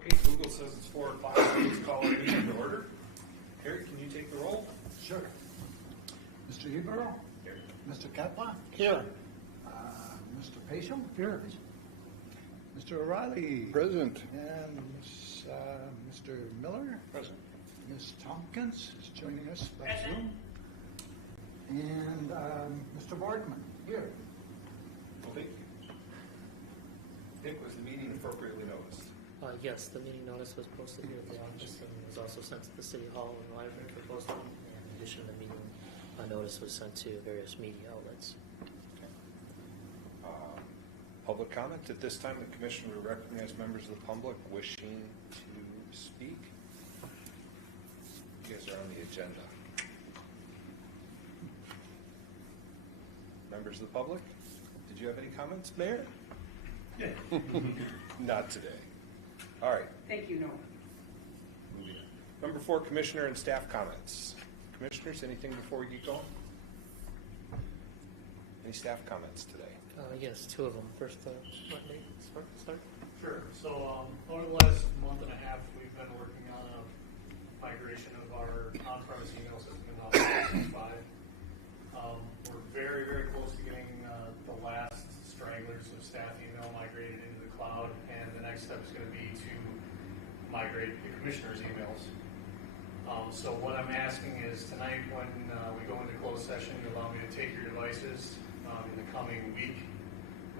Okay, Google says it's 4 o'clock, so let's call our meeting to order. Harry, can you take the roll? Sure. Mr. Hebert? Here. Mr. Kaplan? Here. Mr. Pasham? Here. Mr. O'Reilly? Present. And Mr. Miller? Present. Ms. Tompkins is joining us by Zoom. And Mr. Boardman? Here. Well, thank you. Dick, was the meeting appropriately noticed? Yes, the meeting notice was posted here at the office and was also sent to the City Hall and Library for posting. And in addition, the meeting notice was sent to various media outlets. Public comment. At this time, the commission will recognize members of the public wishing to speak. You guys are on the agenda. Members of the public, did you have any comments, Mayor? Yeah. Not today. All right. Thank you, Noah. Moving on. Number 4, commissioner and staff comments. Commissioners, anything before we get going? Any staff comments today? Yes, 2 of them. First, let me start. Sure. So over the last month and a half, we've been working on a migration of our on-premise email system in Office 365. We're very, very close to getting the last stragglers of staff email migrated into the cloud, and the next step is going to be to migrate the commissioners' emails. So what I'm asking is tonight, when we go into closed session, you allow me to take your devices in the coming week.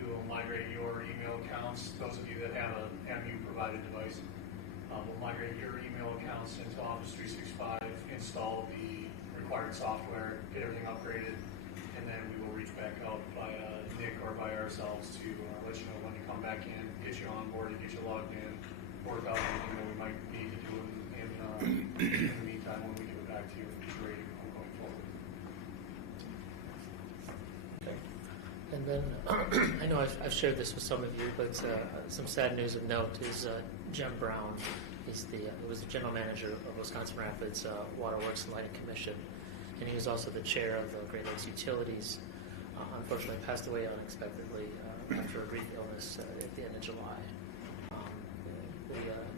We will migrate your email accounts. Those of you that have a MU-provided device, we'll migrate your email accounts into Office 365, install the required software, get everything upgraded, and then we will reach back out by Nick or by ourselves to let you know when to come back in, get you on board, get you logged in, work out anything that we might need to do in the meantime when we give it back to you and be ready going forward. Okay. And then, I know I've shared this with some of you, but some sad news of note is Jim Brown. He was the general manager of Wisconsin Rapids Waterworks and Lighting Commission, and he was also the chair of the Great Lakes Utilities. Unfortunately, passed away unexpectedly after a brief illness at the end of July.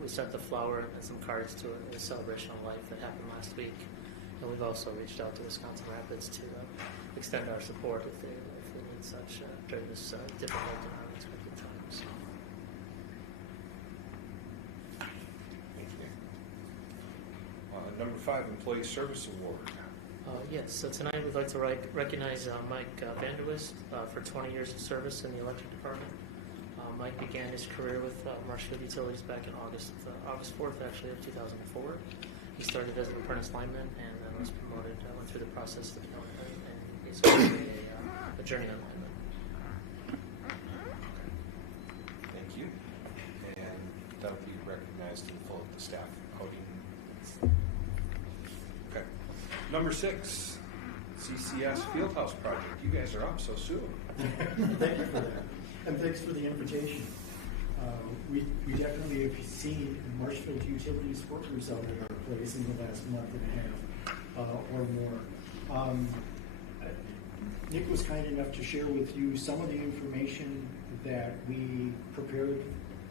We sent the flower and some cards to a celebration of life that happened last week, and we've also reached out to Wisconsin Rapids to extend our support if they need such during this difficult and unexpected times. Thank you. Number 5, Employee Service Award. Yes, so tonight we'd like to recognize Mike Vanderwist for 20 years of service in the electric department. Mike began his career with Marshfield Utilities back in August 4th, actually, of 2004. He started as an apprentice lineman and then was promoted, went through the process to become and he's currently a journeyman lineman. Thank you. And that'll be recognized in full at the staff outing. Okay. Number 6, CCS Fieldhouse Project. You guys are up so soon. Thank you for that. And thanks for the invitation. We definitely have seen Marshfield Utilities workers out at our place in the last month and a half or more. Nick was kind enough to share with you some of the information that we prepared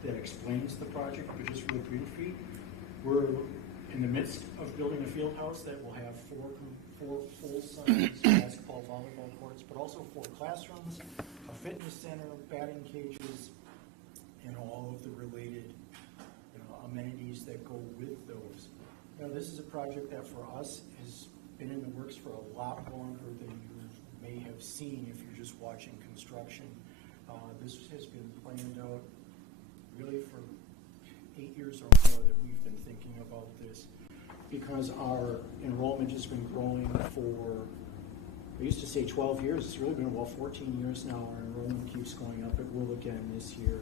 that explains the project, but just real briefly. We're in the midst of building a field house that will have four full-size basketball, volleyball courts, but also 4 classrooms, a fitness center, batting cages, and all of the related amenities that go with those. Now, this is a project that for us has been in the works for a lot longer than you may have seen if you're just watching construction. This has been planned out really for 8 years or more that we've been thinking about this, because our enrollment has been growing for, I used to say 12 years, it's really been about 14 years now. Our enrollment keeps going up. It will again this year.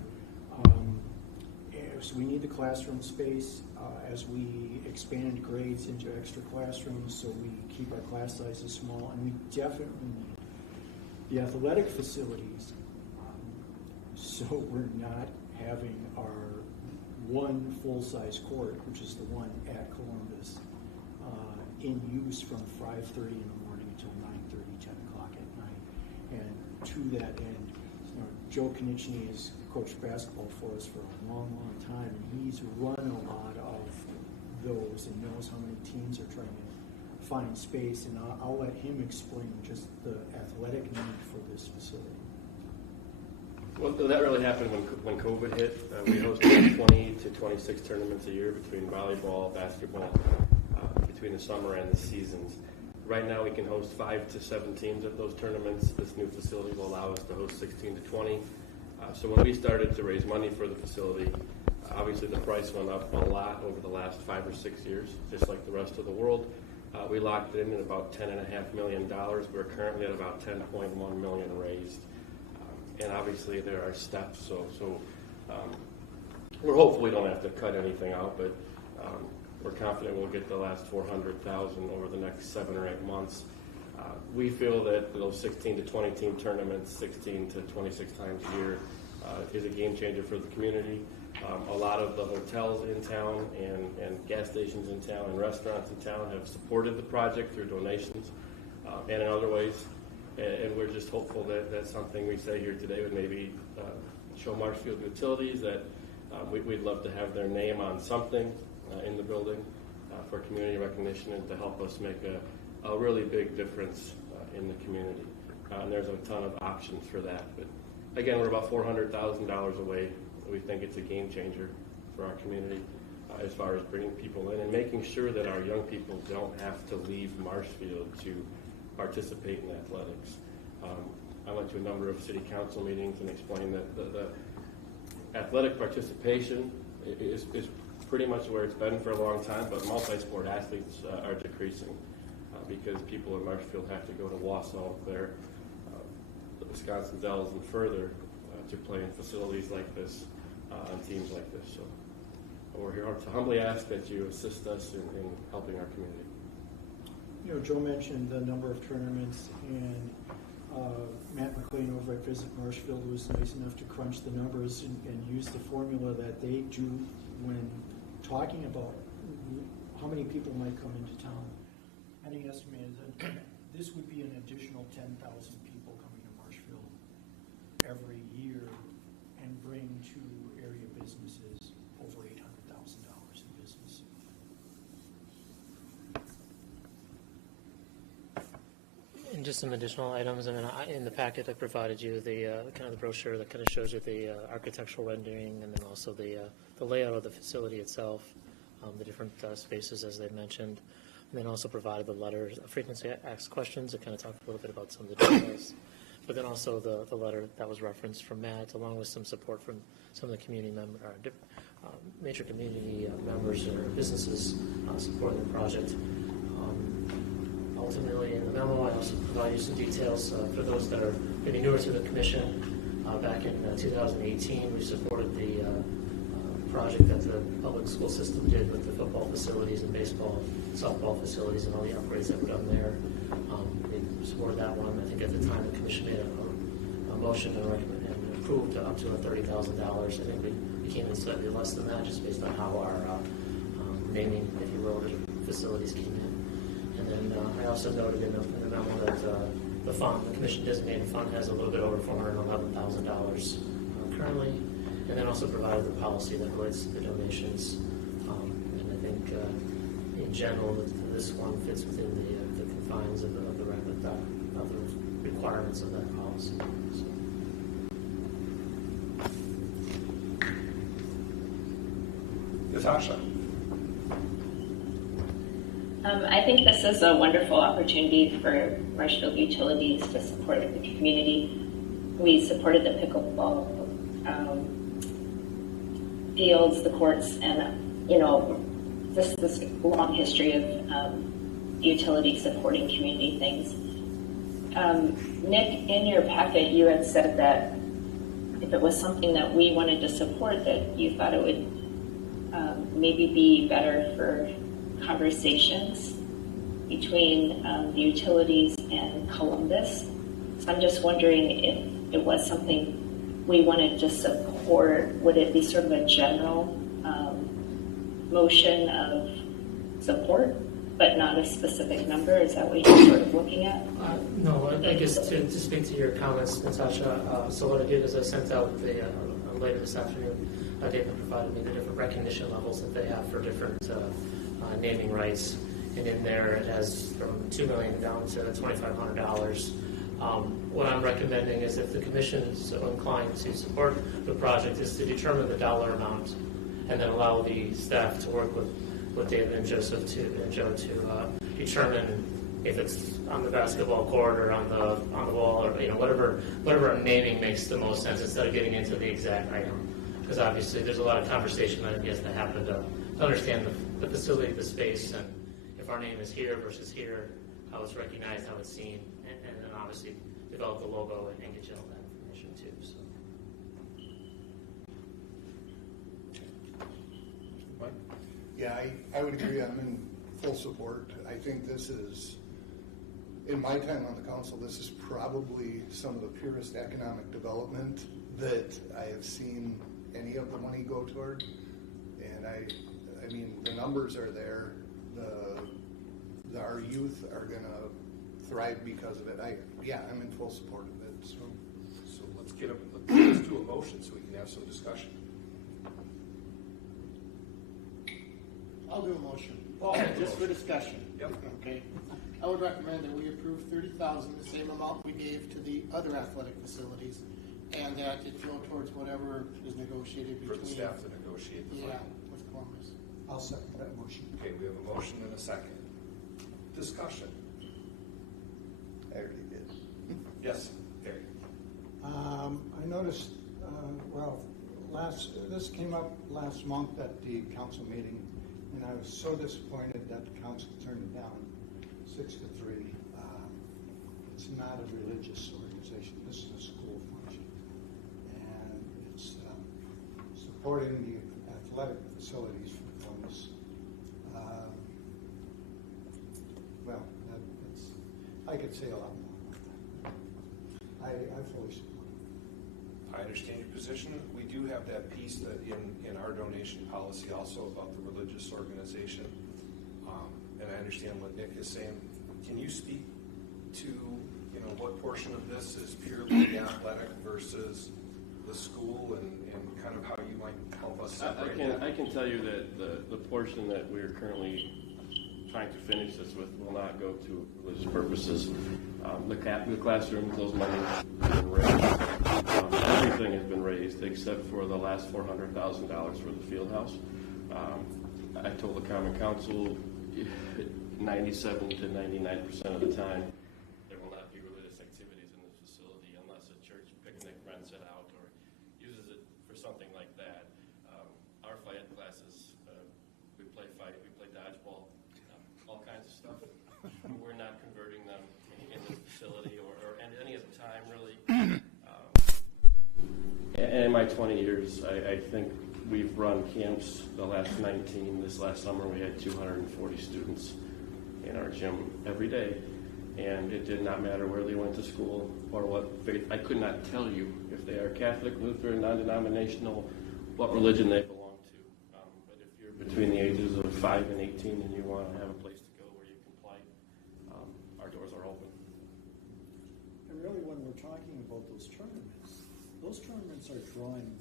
So we need the classroom space as we expand grades into extra classrooms, so we keep our class sizes small, and we definitely need the athletic facilities. So we're not having our one full-size court, which is the one at Columbus, in use from 5:30 in the morning until 9:30, 10 o'clock at night. And to that end, Joe Konieczny has coached basketball for us for a long, long time, and he's run a lot of those and knows how many teams are trying to find space, and I'll let him explain just the athletic need for this facility. Well, that really happened when COVID hit. We hosted 20 to 26 tournaments a year between volleyball, basketball, between the summer and the seasons. Right now we can host 5 to 7 teams at those tournaments. This new facility will allow us to host 16 to 20. So when we started to raise money for the facility, obviously the price went up a lot over the last 5 or 6 years, just like the rest of the world. We locked it in at about $10.5 million. We're currently at about $10.1 million raised. And obviously there are steps, so we're hopeful we don't have to cut anything out, but we're confident we'll get the last $400,000 over the next 7 or 8 months. We feel that those 16 to 20 team tournaments, 16 to 26 times a year, is a game changer for the community. A lot of the hotels in town and gas stations in town and restaurants in town have supported the project through donations and in other ways. And we're just hopeful that that's something we say here today would maybe show Marshfield Utilities that we'd love to have their name on something in the building for community recognition and to help us make a really big difference in the community. And there's a ton of options for that. But again, we're about $400,000 away. We think it's a game changer for our community as far as bringing people in and making sure that our young people don't have to leave Marshfield to participate in athletics. I went to a number of city council meetings and explained that the athletic participation is pretty much where it's been for a long time, but multi-sport athletes are decreasing because people in Marshfield have to go to Wausau, Clare, the Wisconsin Dells, and further to play in facilities like this, on teams like this. So we're here to humbly ask that you assist us in helping our community. You know, Joe mentioned the number of tournaments, and Matt McLean over at Visit Marshfield was nice enough to crunch the numbers and use the formula that they do when talking about how many people might come into town. And he estimated that this would be an additional 10,000 people coming to Marshfield every year and bring to area businesses over $800,000 in business. And just some additional items. I mean, in the packet I provided you the kind of the brochure that kind of shows you the architectural rendering, and then also the layout of the facility itself, the different spaces as they mentioned, and then also provided the letters, frequently asked questions that kind of talk a little bit about some of the details. But then also the letter that was referenced from Matt, along with some support from some of the community major community members or businesses supporting the project. Ultimately, in the memo, I also provide you some details for those that are maybe newer to the commission. Back in 2018, we supported the project that the public school system did with the football facilities and baseball, softball facilities, and all the upgrades that were done there. We supported that one. I think at the time the commission made a motion and approved up to $30,000. I think we came in slightly less than that, just based on how our naming, if you will, of the facilities came in. And then I also noted in the memo that the fund, the commission designated fund, has a little bit over $411,000 currently, and then also provided the policy that relates to the donations. And I think in general, this one fits within the confines of the requirements of that policy. So. Natasha. I think this is a wonderful opportunity for Marshfield Utilities to support the community. We supported the pickleball fields, the courts, and this long history of utility supporting community things. Nick, in your packet, you had said that if it was something that we wanted to support, that you thought it would maybe be better for conversations between the utilities and Columbus. So I'm just wondering if it was something we wanted to support, would it be sort of a general motion of support, but not a specific number. Is that what you're sort of looking at? No, I guess to speak to your comments, Natasha, so what I did is I sent out later this afternoon, David provided me the different recognition levels that they have for different naming rights. And in there it has from $2 million down to $2,500. What I'm recommending is if the commission is so inclined to support the project is to determine the dollar amount and then allow the staff to work with David and Joe to determine if it's on the basketball court or on the wall or whatever naming makes the most sense instead of getting into the exact item. Because obviously there's a lot of conversation that has to happen to understand the facility, the space, and if our name is here versus here, how it's recognized, how it's seen, and then obviously develop the logo and get you all that information too. So. Mike? Yeah, I would agree. I'm in full support. I think this is, in my time on the council, this is probably some of the purest economic development that I have seen any of the money go toward. And I mean, the numbers are there. Our youth are going to thrive because of it. I'm in full support of it. So let's do a motion so we can have some discussion. I'll do a motion. Just for discussion. Yep. Okay. I would recommend that we approve $30,000, the same amount we gave to the other athletic facilities, and that it go towards whatever is negotiated For between. the staff to negotiate the Yeah, funding. with Columbus. I'll second that motion. Okay, we have a motion and a second. Discussion. I already did. Yes, Terry. I noticed, this came up last month at the council meeting, and I was so disappointed that the council turned it down 6-3. It's not a religious organization. This is a school function, and it's supporting the athletic facilities for Columbus. I could say a lot more about that. I fully support it. I understand your position. We do have that piece that in our donation policy also about the religious organization. And I understand what Nick is saying. Can you speak to, what portion of this is purely athletic versus the school and kind of how you might help us separate that? I can tell you that the portion that we're currently trying to finish this with will not go to religious purposes. The classrooms, those monies have been raised. Everything has been raised except for the last $400,000 for the field house. I told the Common Council 97 to 99% of the time there will not be religious activities in this facility unless a church picnic rents it out or uses it for something like that. Our fight classes, we play fight, we play dodgeball, all kinds of stuff. We're not converting them in this facility or any of the time, really. In my 20 years, I think we've run camps the last 19. This last summer, we had 240 students in our gym every day. And it did not matter where they went to school or what faith. I could not tell you if they are Catholic, Lutheran, non-denominational, what religion they belong to. But if you're between the ages of 5 and 18 and you want to have a place to go where you can play, our doors are open. And really, when we're talking about those tournaments are drawing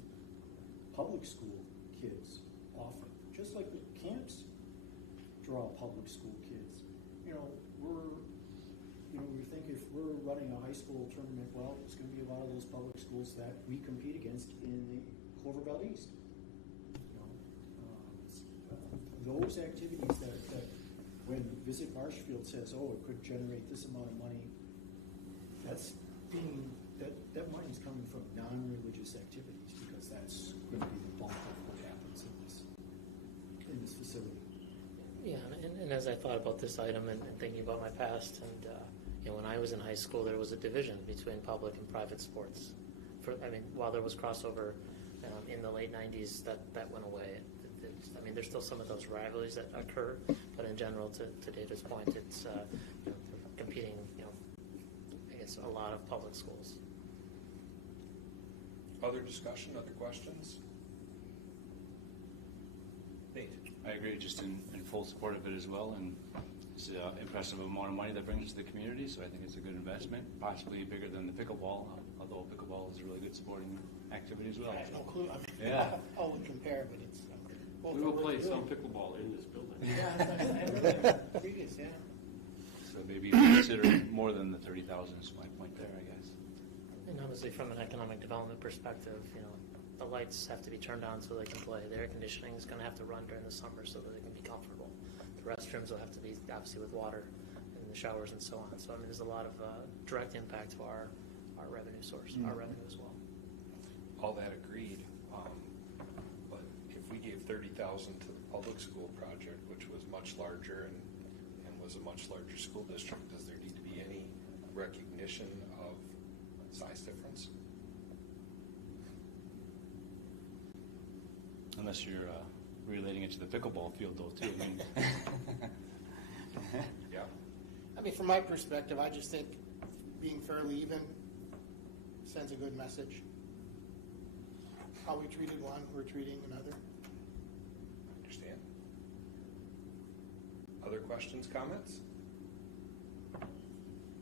public school kids often, just like the camps draw public school kids. We think if we're running a high school tournament, well, it's going to be a lot of those public schools that we compete against in the Clover Belt East. Those activities that when Visit Marshfield says, oh, it could generate this amount of money, that money is coming from non-religious activities because that's going to be the bulk of what happens in this facility. Yeah, and as I thought about this item and thinking about my past, and when I was in high school, there was a division between public and private sports. While there was crossover in the late '90s, that went away. There's still some of those rivalries that occur, but in general, to David's point, it's competing. I guess a lot of public schools. Other discussion, other questions? Nate? I agree, just in full support of it as well, and It's an impressive amount of money that brings to the community, so I think it's a good investment, possibly bigger than the pickleball, although pickleball is a really good sporting activity as well. I have no clue. I mean, Yeah. how we compare, but it's. both We will are play really some good. pickleball in this building. Yeah, I heard that. Previous, yeah. So maybe even consider more than the 30,000 is my point there, I guess. And honestly, from an economic development perspective, you know, the lights have to be turned on so they can play. The air conditioning is going to have to run during the summer so that they can be comfortable. The restrooms will have to be obviously with water and the showers and so on. So I mean, there's a lot of direct impact to our revenue source, our revenue as well. All that agreed, but if we gave 30,000 to the public school project, which was much larger and was a much larger school district, does there need to be any recognition of size difference? Unless you're relating it to the pickleball field, though, too. I mean, Yeah. I mean, from my perspective, I just think being fairly even sends a good message. How we treated one, we're treating another. Understand. Other questions, comments?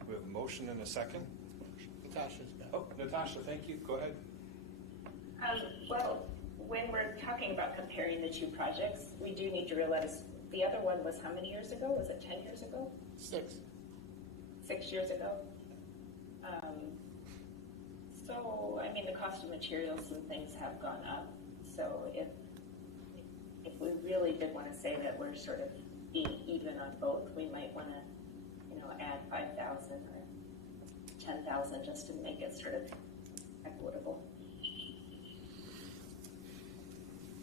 We have a motion and a second. Natasha's got. Oh, Natasha, thank you. Go ahead. Well, when we're talking about comparing the two projects, we do need to realize the other one was how many years ago? Was it 10 years ago? 6. 6 years ago? So, I mean, the cost of materials and things have gone up. So if we really did want to say that we're sort of being even on both, we might want to, you know, add 5,000 or 10,000 just to make it sort of equitable.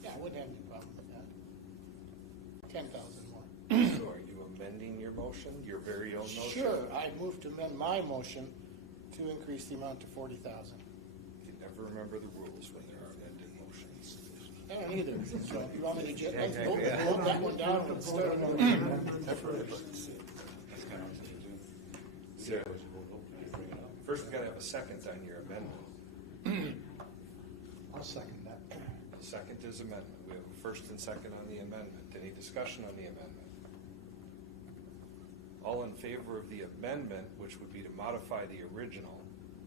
Yeah, I wouldn't have any problem with that. 10,000 more. So are you amending your motion, your very own motion? Sure, I move to amend my motion to increase the amount to 40,000. You never remember the rules when there are amended motions. I don't either. So if you want me to just vote that one down and start on that's kind of what I'm thinking, too. First, we got to have a second on your amendment. I'll second that. Second is amendment. We have a first and second on the amendment. Any discussion on the amendment? All in favor of the amendment, which would be to modify the original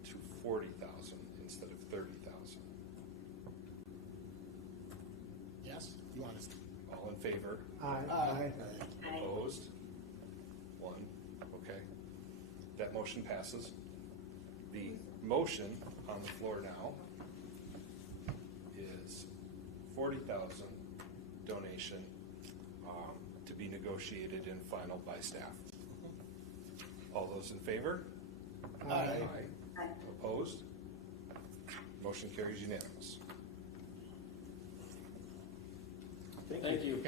to 40,000 instead of 30,000. Yes? You want us to? All in favor? Aye. Opposed? 1. Okay. That motion passes. The motion on the floor now is 40,000 donation to be negotiated and final by staff. All those in favor? Aye. Opposed? Motion carries unanimous. Thank you.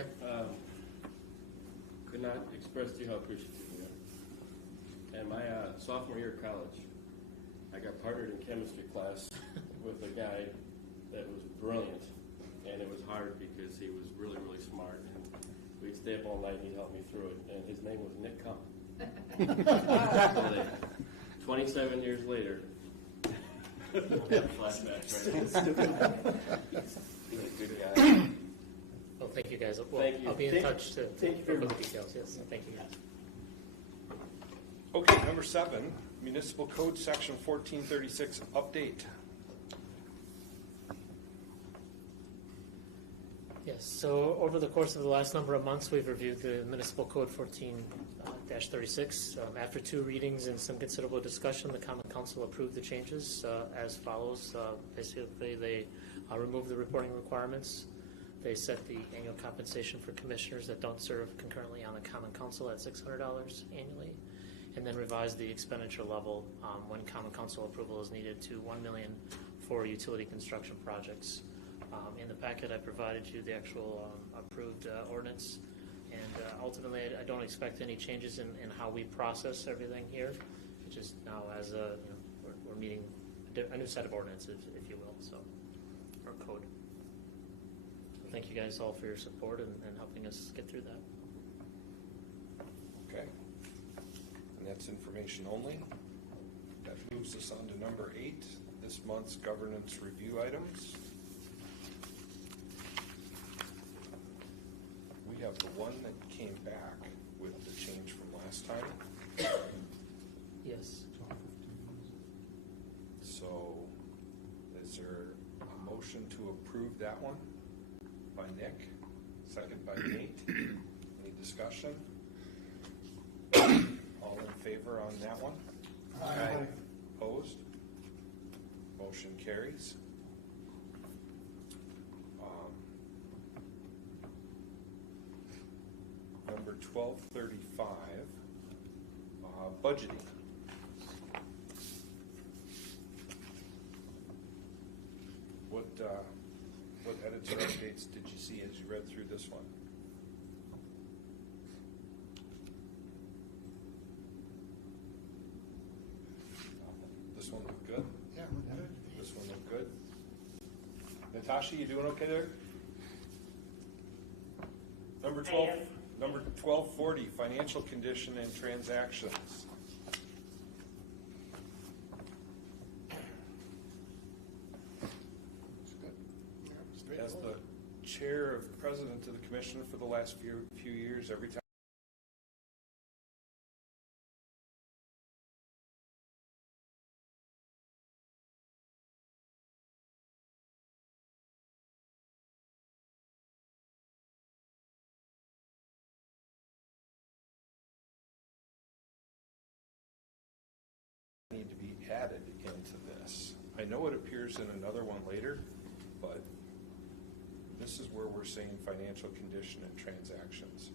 Could not express to you how appreciative we are. And my sophomore year of college, I got partnered in chemistry class with a guy that was brilliant, and it was hard because he was really, really smart. And we'd stay up all night and he'd help me through it, and his name was Nick Kump. 27 years later, flashbacks right. He's a good guy. Well, thank you guys. Well, Thank you. I'll be in touch to Thank you very for the much. details. Yes, thank you guys. Okay, number 7, Municipal Code Section 1436 update. Yes, so over the course of the last number of months, we've reviewed the Municipal Code 14-36. After 2 readings and some considerable discussion, the Common Council approved the changes as follows. Basically, they removed the reporting requirements. They set the annual compensation for commissioners that don't serve concurrently on the Common Council at $600 annually, and then revised the expenditure level when Common Council approval is needed to $1 million for utility construction projects. In the packet, I provided you the actual approved ordinance, and ultimately, I don't expect any changes in how we process everything here. It just now, as we're meeting a new set of ordinances, if you will, so our code. So thank you guys all for your support and helping us get through that. Okay. And that's information only. That moves us on to number 8, this month's governance review items. We have the one that came back with the change from last time. Yes. So is there a motion to approve that one by Nick, second by Nate? Any discussion? All in favor on that one? Aye. Opposed? Motion carries. Number 1235, budgeting. What edits or updates did you see as you read through this one? This one looked good. Yeah, we're good. This one looked good. Natasha, you doing okay there? Number 12, number 1240, financial condition and transactions. It's good. Yeah, As straightforward. the chair of president of the commission for the last few years, every time need to be added into this. I know it appears in another one later, but this is where we're saying financial condition and transactions.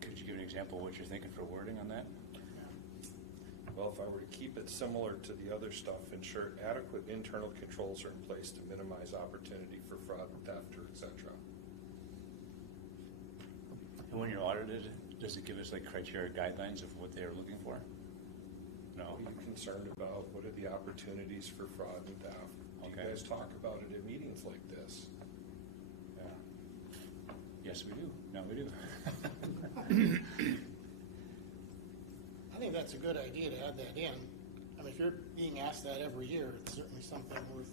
Could you give an example of what you're thinking for wording on that? Well, if I were to keep it similar to the other stuff, ensure adequate internal controls are in place to minimize opportunity for fraud, theft, or et cetera. And when you're audited, does it give us like criteria, guidelines of what they're looking for? No. What are you concerned about? What are the opportunities for fraud and theft? Do you Okay. guys talk about it in meetings like this? Yeah. Yes, we do. No, we do. I think that's a good idea to add that in. I mean, if you're being asked that every year, it's certainly something worth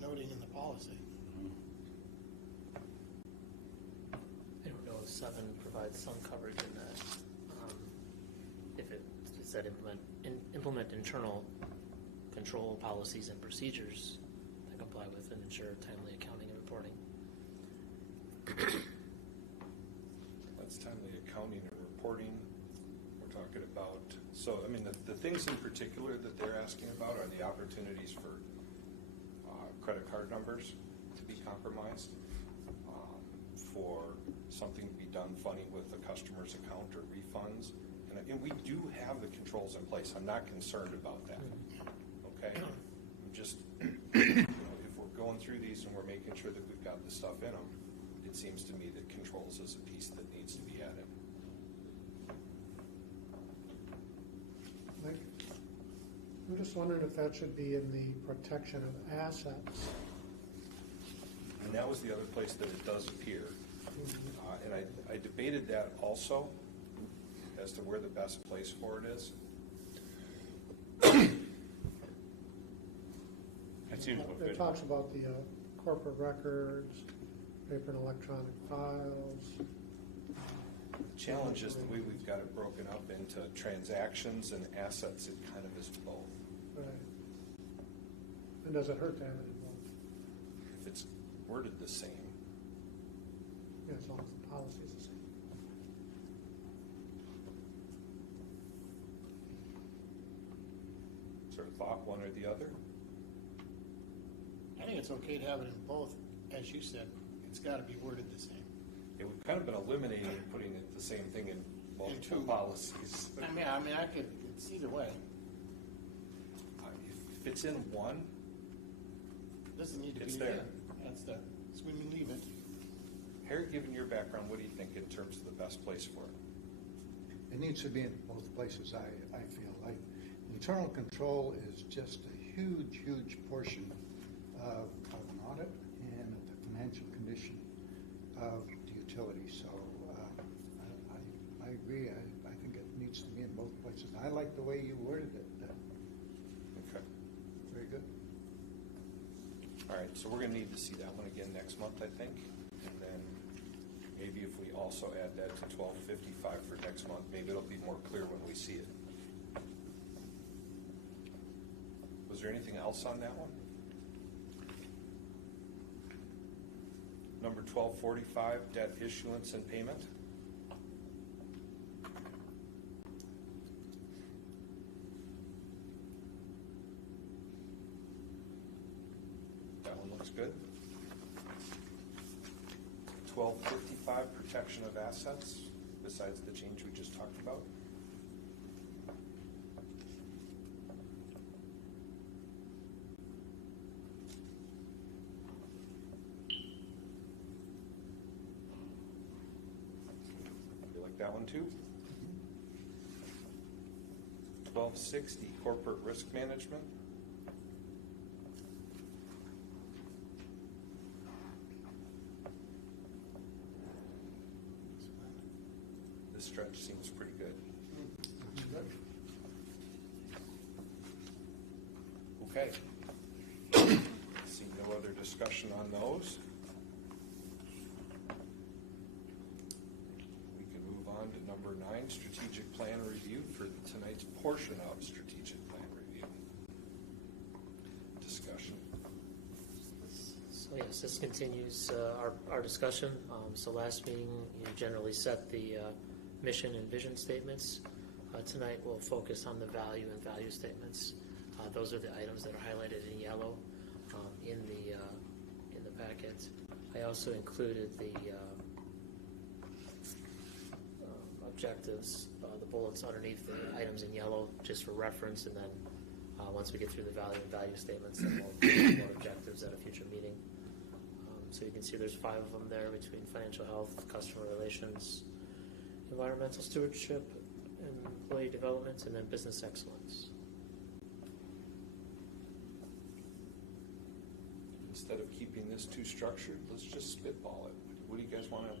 noting in the policy. I don't know if 7 provides some coverage in that. If it said implement internal control policies and procedures that comply with and ensure timely accounting and reporting. That's timely accounting and reporting. We're talking about, so I mean, the things in particular that they're asking about are the opportunities for credit card numbers to be compromised, for something to be done funny with a customer's account or refunds. And we do have the controls in place. I'm not concerned about that. Okay? I'm just, if we're going through these and we're making sure that we've got the stuff in them, it seems to me that controls is a piece that needs to be added. Mike? I'm just wondering if that should be in the protection of assets. And that was the other place that it does appear. And I debated that also as to where the best place for it is. That seems It good. talks about the corporate records, paper and electronic files. The challenge is the way we've got it broken up into transactions and assets, it kind of is both. Right. And does it hurt to have it in both? If it's worded the same, Yeah, as long as the policy is the same. sort of thought one or the other. I think it's okay to have it in both. As you said, it's got to be worded the same. It would kind of been eliminating putting it the same thing in multiple two. policies. I mean, it's either way. If it's in one, It doesn't need to It's be there. there. That's when we leave it. Harry, given your background, what do you think in terms of the best place for it? It needs to be in both places, I feel like. Internal control is just a huge, huge portion of an audit and the financial condition of the utility. So I agree. I think it needs to be in both places. I like the way you worded it. Okay. Very good. All right, so we're going to need to see that one again next month, I think. And then maybe if we also add that to 1255 for next month, maybe it'll be more clear when we see it. Was there anything else on that one? Number 1245, debt issuance and payment. That one looks good. 1255, protection of assets, besides the change we just talked about. You like that one too? 1260, corporate risk management. This stretch seems pretty good. Okay. See no other discussion on those. We can move on to number 9, strategic plan review for tonight's portion of strategic plan review. Discussion. So yes, this continues our discussion. So last meeting, you generally set the mission and vision statements. Tonight we'll focus on the value and value statements. Those are the items that are highlighted in yellow in the packet. I also included the objectives, the bullets underneath the items in yellow, just for reference, and then once we get through the value and value statements, then we'll do more objectives at a future meeting. So you can see there's 5 of them there between financial health, customer relations, environmental stewardship, employee development, and then business excellence. Instead of keeping this too structured, let's just spitball it. What do you guys want to,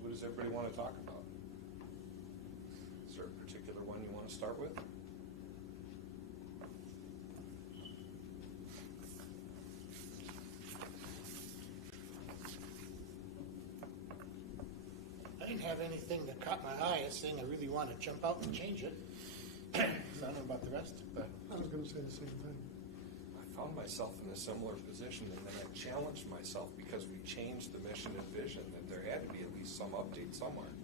what does everybody want to talk about? Is there a particular one you want to start with? I didn't have anything that caught my eye as saying I really want to jump out and change it. So I don't know about the rest, but I was going to say the same thing. I found myself in a similar position, and then I challenged myself because we changed the mission and vision, that there had to be at least some update somewhere.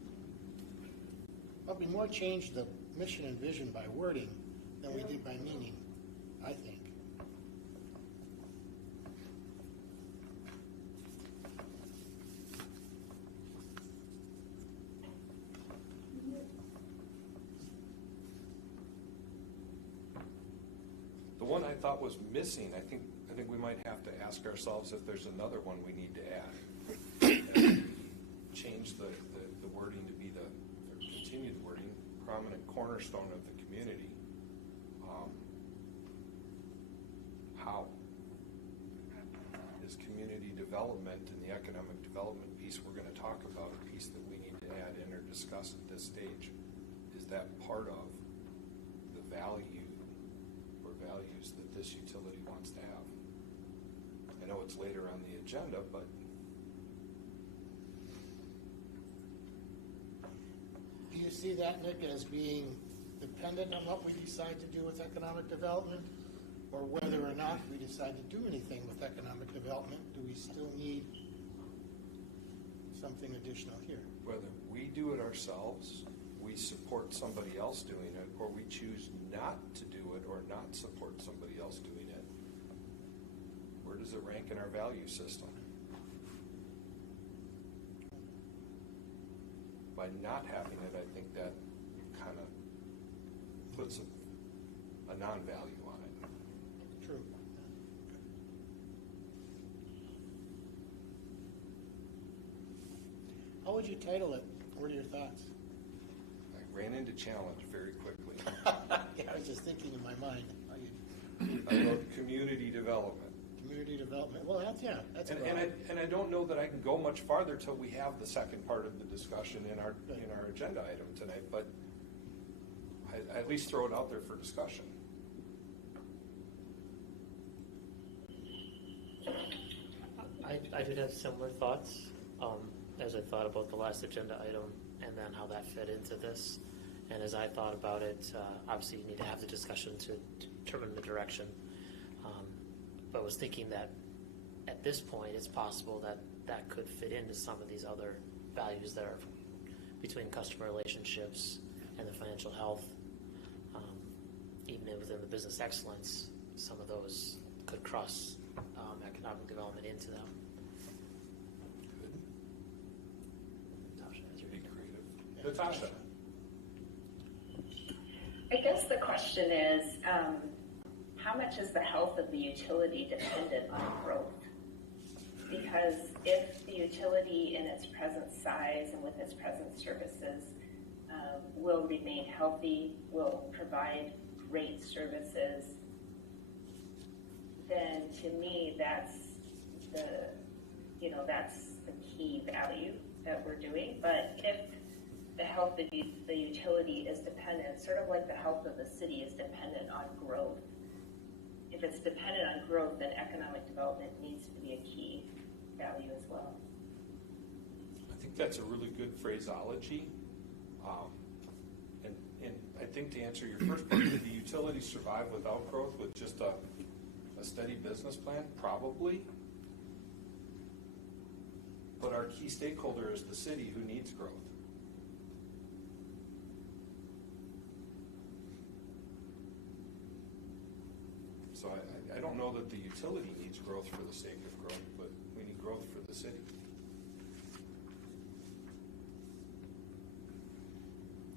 well, we more changed the mission and vision by wording than we did by meaning, I think. The one I thought was missing, I think we might have to ask ourselves if there's another one we need to add. Change the wording to be or continue the wording, prominent cornerstone of the community. How? Is community development and the economic development piece we're going to talk about a piece that we need to add in or discuss at this stage? Is that part of the value or values that this utility wants to have? I know it's later on the agenda, but Do you see that, Nick, as being dependent on what we decide to do with economic development? Or whether or not we decide to do anything with economic development, do we still need something additional here? whether we do it ourselves, we support somebody else doing it, or we choose not to do it or not support somebody else doing it, where does it rank in our value system? By not having it, I think that kind of puts a non-value on it. True. How would you title it? What are your thoughts? I ran into challenge very quickly. Yeah, I was just thinking in my mind. I wrote community development. Community development. Well, that's And I don't know that I can go much farther till we have the second part of the discussion in our agenda item tonight, but I at least throw it out there for discussion. I did have similar thoughts. as I thought about the last agenda item and then how that fit into this. And as I thought about it, obviously you need to have the discussion to determine the direction. But was thinking that at this point, it's possible that that could fit into some of these other values that are between customer relationships and the financial health. Even within the business excellence, some of those could cross economic development into them. Good. Be creative. Natasha. I guess the question is, how much is the health of the utility dependent on growth? Because if the utility in its present size and with its present services will remain healthy, will provide great services, then to me that's the key value that we're doing. But if the health of the utility is dependent, sort of like the health of the city is dependent on growth. If it's dependent on growth, then economic development needs to be a key value as well. I think that's a really good phraseology. And I think to answer your first part, did the utility survive without growth with just a steady business plan? Probably. But our key stakeholder is the city, who needs growth. So I don't know that the utility needs growth for the sake of growth, but we need growth for the city.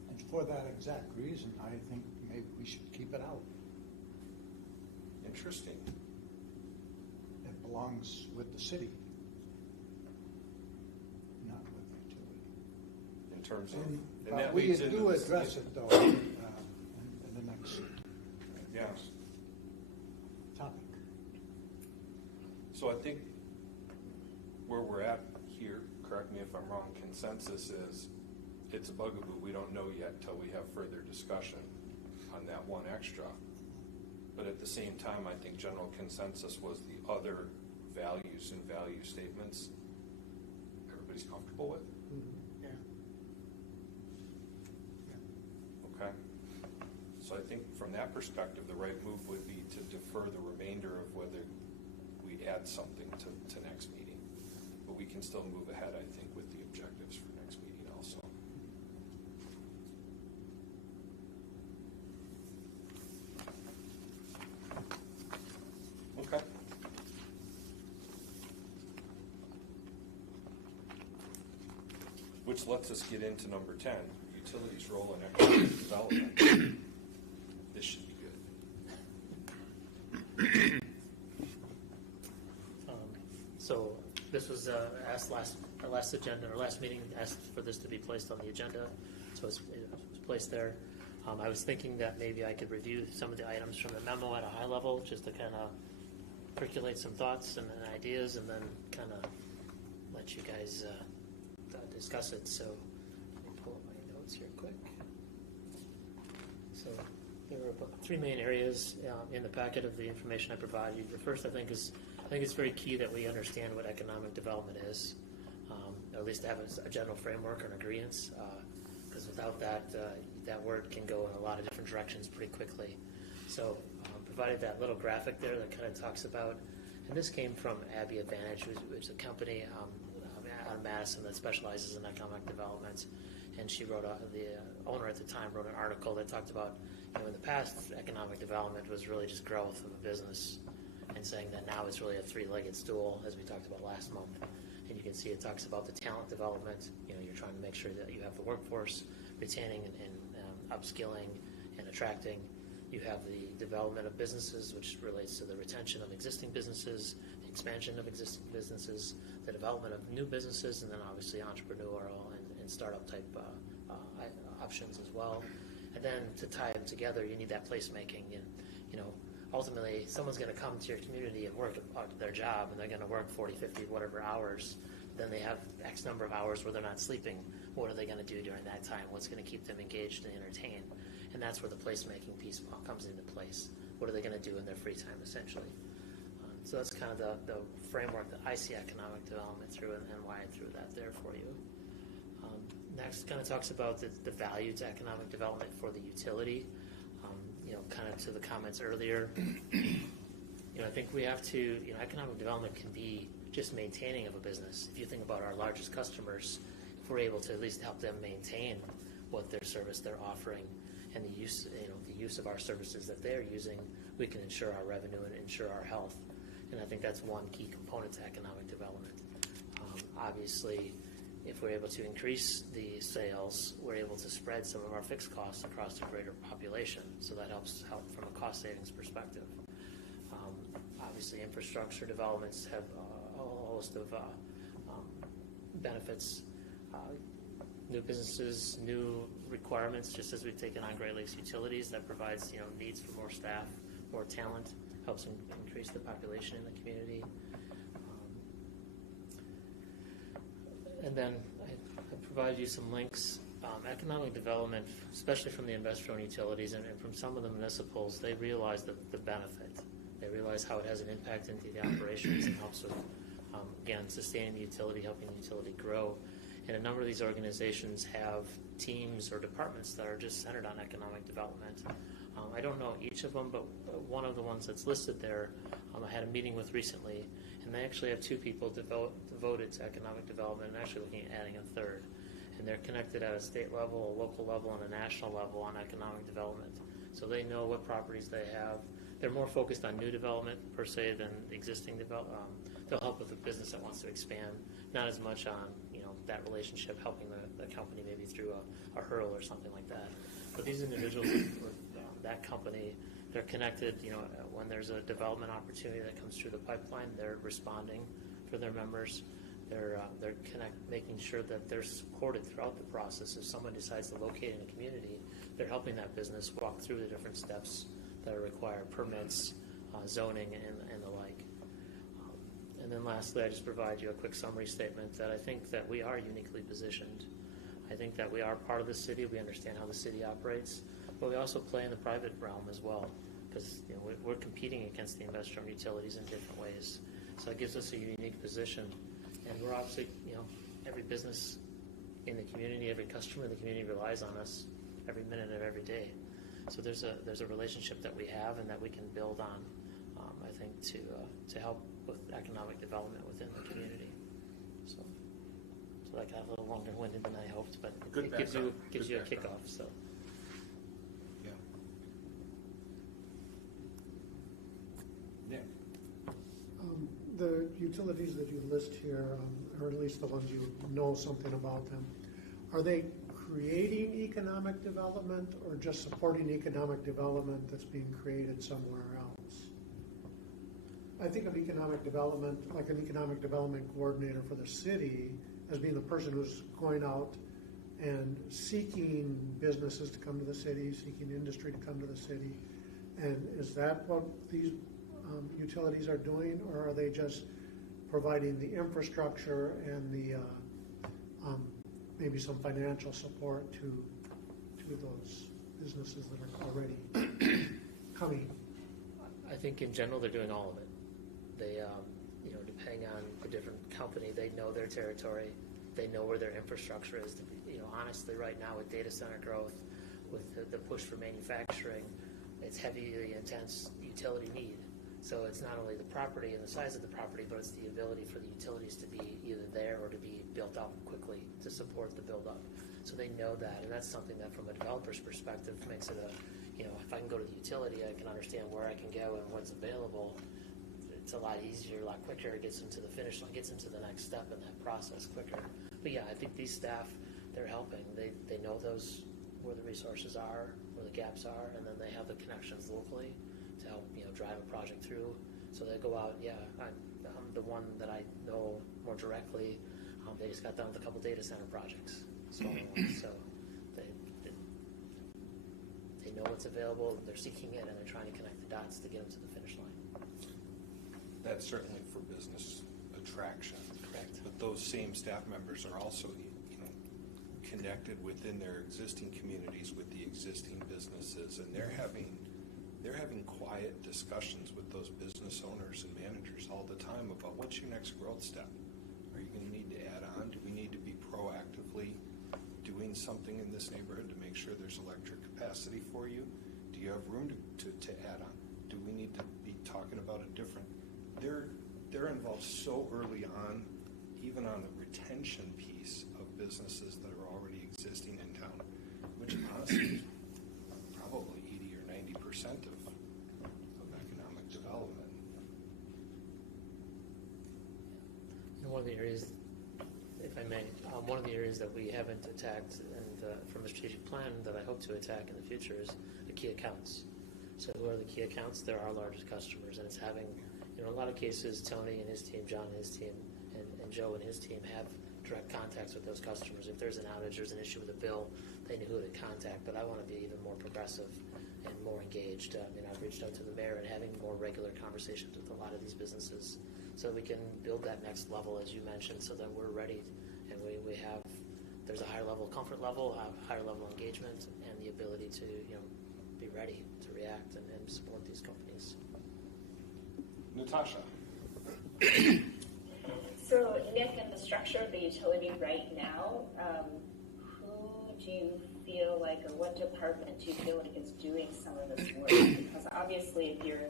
And for that exact reason, I think maybe we should keep it out. Interesting. It belongs with the city, not with the utility. In terms of, And, and that we leads into do this- address it though in the next Yeah. topic. So I think where we're at here, correct me if I'm wrong, consensus is it's a bugaboo. We don't know yet until we have further discussion on that one extra. But at the same time, I think general consensus was the other values and value statements everybody's comfortable with. Yeah. Okay. So I think from that perspective, the right move would be to defer the remainder of whether we add something to next meeting. But we can still move ahead, I think, with the objectives for next meeting also. Okay. Which lets us get into number 10, utilities role in economic development. This should be good. So this was asked last agenda, or last meeting, asked for this to be placed on the agenda, so it was placed there. I was thinking that maybe I could review some of the items from the memo at a high level, just to kind of percolate some thoughts and ideas, and then kind of let you guys discuss it. So let me pull up my notes here quick. So there were about 3 main areas in the packet of the information I provided you. The first, I think it's very key that we understand what economic development is, or at least to have a general framework or an agreement, because without that, that word can go in a lot of different directions pretty quickly. So provided that little graphic there that kind of talks about, and this came from Abbey Advantage, which is a company out of Madison that specializes in economic development. And she wrote, the owner at the time wrote an article that talked about, in the past, economic development was really just growth of a business, and saying that now it's really a three-legged stool, as we talked about last month. And you can see it talks about the talent development. You're trying to make sure that you have the workforce, retaining and upskilling and attracting. You have the development of businesses, which relates to the retention of existing businesses, the expansion of existing businesses, the development of new businesses, and then obviously entrepreneurial and startup type options as well. And then to tie them together, you need that placemaking. And, ultimately, someone's going to come to your community and work their job, and they're going to work 40, 50, whatever hours. Then they have X number of hours where they're not sleeping. What are they going to do during that time? What's going to keep them engaged and entertained? And that's where the placemaking piece comes into place. What are they going to do in their free time, essentially? So that's kind of the framework that I see economic development through, and why I threw that there for you. Next, kind of talks about the value to economic development for the utility. Kind of to the comments earlier. I think we have to. Economic development can be just maintaining of a business. If you think about our largest customers, if we're able to at least help them maintain what their service they're offering and the use of our services that they're using, we can ensure our revenue and ensure our health. And I think that's one key component to economic development. Obviously, if we're able to increase the sales, we're able to spread some of our fixed costs across a greater population. So that helps from a cost savings perspective. Obviously, infrastructure developments have a host of benefits. New businesses, new requirements, just as we've taken on Great Lakes Utilities, that provides needs for more staff, more talent, helps increase the population in the community. And then I provided you some links. Economic development, especially from the investor-owned utilities and from some of the municipals, they realize the benefit. They realize how it has an impact into the operations and helps with, again, sustaining the utility, helping the utility grow. And a number of these organizations have teams or departments that are just centered on economic development. I don't know each of them, but one of the ones that's listed there, I had a meeting with recently, and they actually have 2 people devoted to economic development and actually looking at adding a third. And they're connected at a state level, a local level, and a national level on economic development. So they know what properties they have. They're more focused on new development, per se, than existing development. They'll help with a business that wants to expand, not as much on that relationship, helping the company maybe through a hurdle or something like that. But these individuals with that company, they're connected. When there's a development opportunity that comes through the pipeline, they're responding for their members. They're making sure that they're supported throughout the process. If someone decides to locate in a community, they're helping that business walk through the different steps that are required, permits, zoning, and the like. And then lastly, I just provide you a quick summary statement that I think that we are uniquely positioned. I think that we are part of the city. We understand how the city operates, but we also play in the private realm as well, because we're competing against the investor-owned utilities in different ways. So it gives us a unique position, and we're obviously, every business in the community, every customer in the community relies on us every minute of every day. So there's a relationship that we have and that we can build on, I think, to help with economic development within the community. So that got a little longer-winded than I hoped, but it gives you a kickoff. So. Yeah. Yeah. The utilities that you list here, or at least the ones you know something about them, are they creating economic development or just supporting economic development that's being created somewhere else? I think of economic development like an economic development coordinator for the city as being the person who's going out and seeking businesses to come to the city, seeking industry to come to the city. And is that what these utilities are doing, or are they just providing the infrastructure and the maybe some financial support to those businesses that are already coming? I think in general they're doing all of it. They, depending on the different company, they know their territory, they know where their infrastructure is. Honestly, right now with data center growth, with the push for manufacturing, it's heavily intense utility need. So it's not only the property and the size of the property, but it's the ability for the utilities to be either there or to be built up quickly to support the build-up. So they know that, and that's something that from a developer's perspective makes it if I can go to the utility, I can understand where I can go and what's available. It's a lot easier, a lot quicker. It gets into the finish line, gets into the next step in that process quicker. But yeah, I think these staff, they're helping. They know where the resources are, where the gaps are, and then they have the connections locally to help drive a project through. So they go out. Yeah, I'm the one that I know more directly. They just got done with a couple data center projects. So they know what's available. They're seeking it, and they're trying to connect the dots to get them to the finish line. That's certainly for business attraction. Correct. But those same staff members are also, connected within their existing communities with the existing businesses, and they're they're having quiet discussions with those business owners and managers all the time about what's your next growth step. Are you going to need to add on? Do we need to be proactively doing something in this neighborhood to make sure there's electric capacity for you? Do you have room to add on? Do we need to be talking about a different? They're involved so early on, even on the retention piece of businesses that are already existing in town, which honestly is probably 80 or 90% of economic development. And one of the areas, if I may, one of the areas that we haven't attacked and from a strategic plan that I hope to attack in the future is the key accounts. So who are the key accounts? They're our largest customers, and it's having, in a lot of cases, Tony and his team, John and his team, and Joe and his team have direct contacts with those customers. If there's an outage, there's an issue with a bill, they know who to contact. But I want to be even more progressive and more engaged. I've reached out to the mayor and having more regular conversations with a lot of these businesses so we can build that next level, as you mentioned, so that we're ready and we have, there's a higher level of comfort level, a higher level of engagement, and the ability to, be ready to react and support these companies. Natasha. So, Nick, in the structure of the utility right now, who do you feel like, or what department do you feel like is doing some of this work? Because obviously, if you're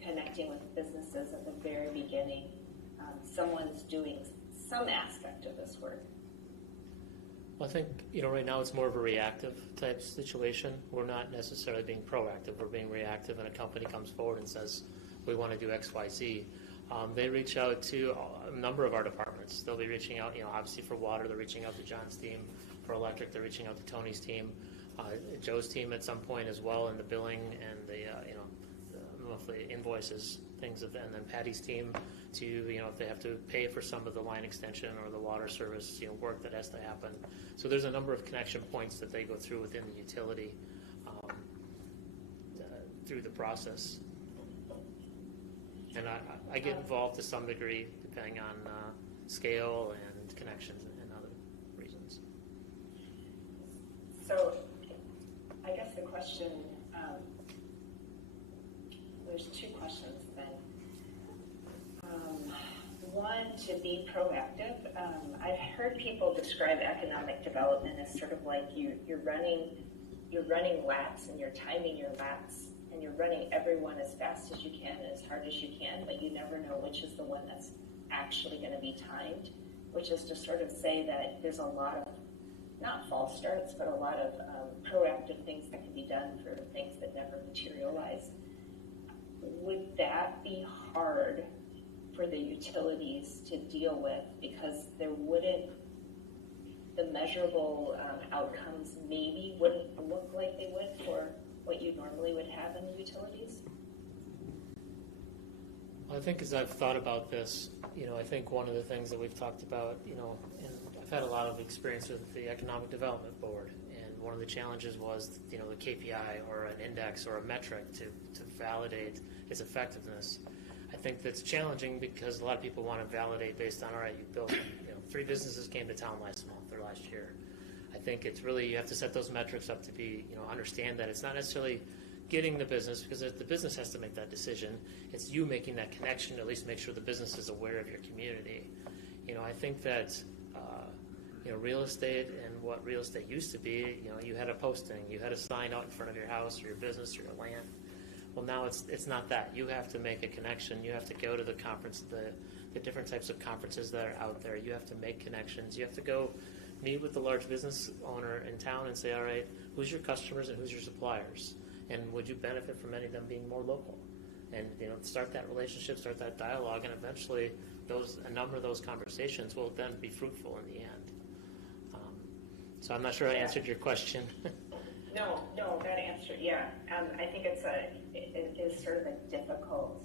connecting with businesses at the very beginning, someone's doing some aspect of this work. Well, I think, right now it's more of a reactive type situation. We're not necessarily being proactive. We're being reactive, and a company comes forward and says, we want to do X, Y, Z. They reach out to a number of our departments. They'll be reaching out, obviously for water, they're reaching out to John's team. For electric, they're reaching out to Tony's team, Joe's team at some point as well, and the billing and the monthly invoices, things of that, and then Patty's team to, if they have to pay for some of the line extension or the water service, work that has to happen. So there's a number of connection points that they go through within the utility through the process. And I get involved to some degree, depending on scale and connections and other reasons. So, I guess the question, there's two questions then. One, to be proactive. I've heard people describe economic development as sort of like you're running laps and you're timing your laps. And you're running everyone as fast as you can and as hard as you can, but you never know which is the one that's actually going to be timed, which is to sort of say that there's a lot of, not false starts, but a lot of proactive things that can be done for things that never materialize. Would that be hard for the utilities to deal with because the measurable outcomes maybe wouldn't look like they would for what you normally would have in the utilities? I think as I've thought about this, I think one of the things that we've talked about, and I've had a lot of experience with the Economic Development Board, and one of the challenges was, the KPI or an index or a metric to validate its effectiveness. I think that's challenging because a lot of people want to validate based on, all right, you built, 3 businesses came to town last month or last year. I think it's really, you have to set those metrics up to be, understand that it's not necessarily getting the business, because the business has to make that decision. It's you making that connection to at least make sure the business is aware of your community. I think that, real estate and what real estate used to be, you had a posting, you had a sign out in front of your house or your business or your land. Well, now it's not that. You have to make a connection. You have to go to the conference, the different types of conferences that are out there. You have to make connections. You have to go meet with the large business owner in town and say, all right, who's your customers and who's your suppliers? And would you benefit from any of them being more local? And start that relationship, start that dialogue, and eventually a number of those conversations will then be fruitful in the end. So I'm not sure I answered your question. No, that answered, yeah. I think it is sort of a difficult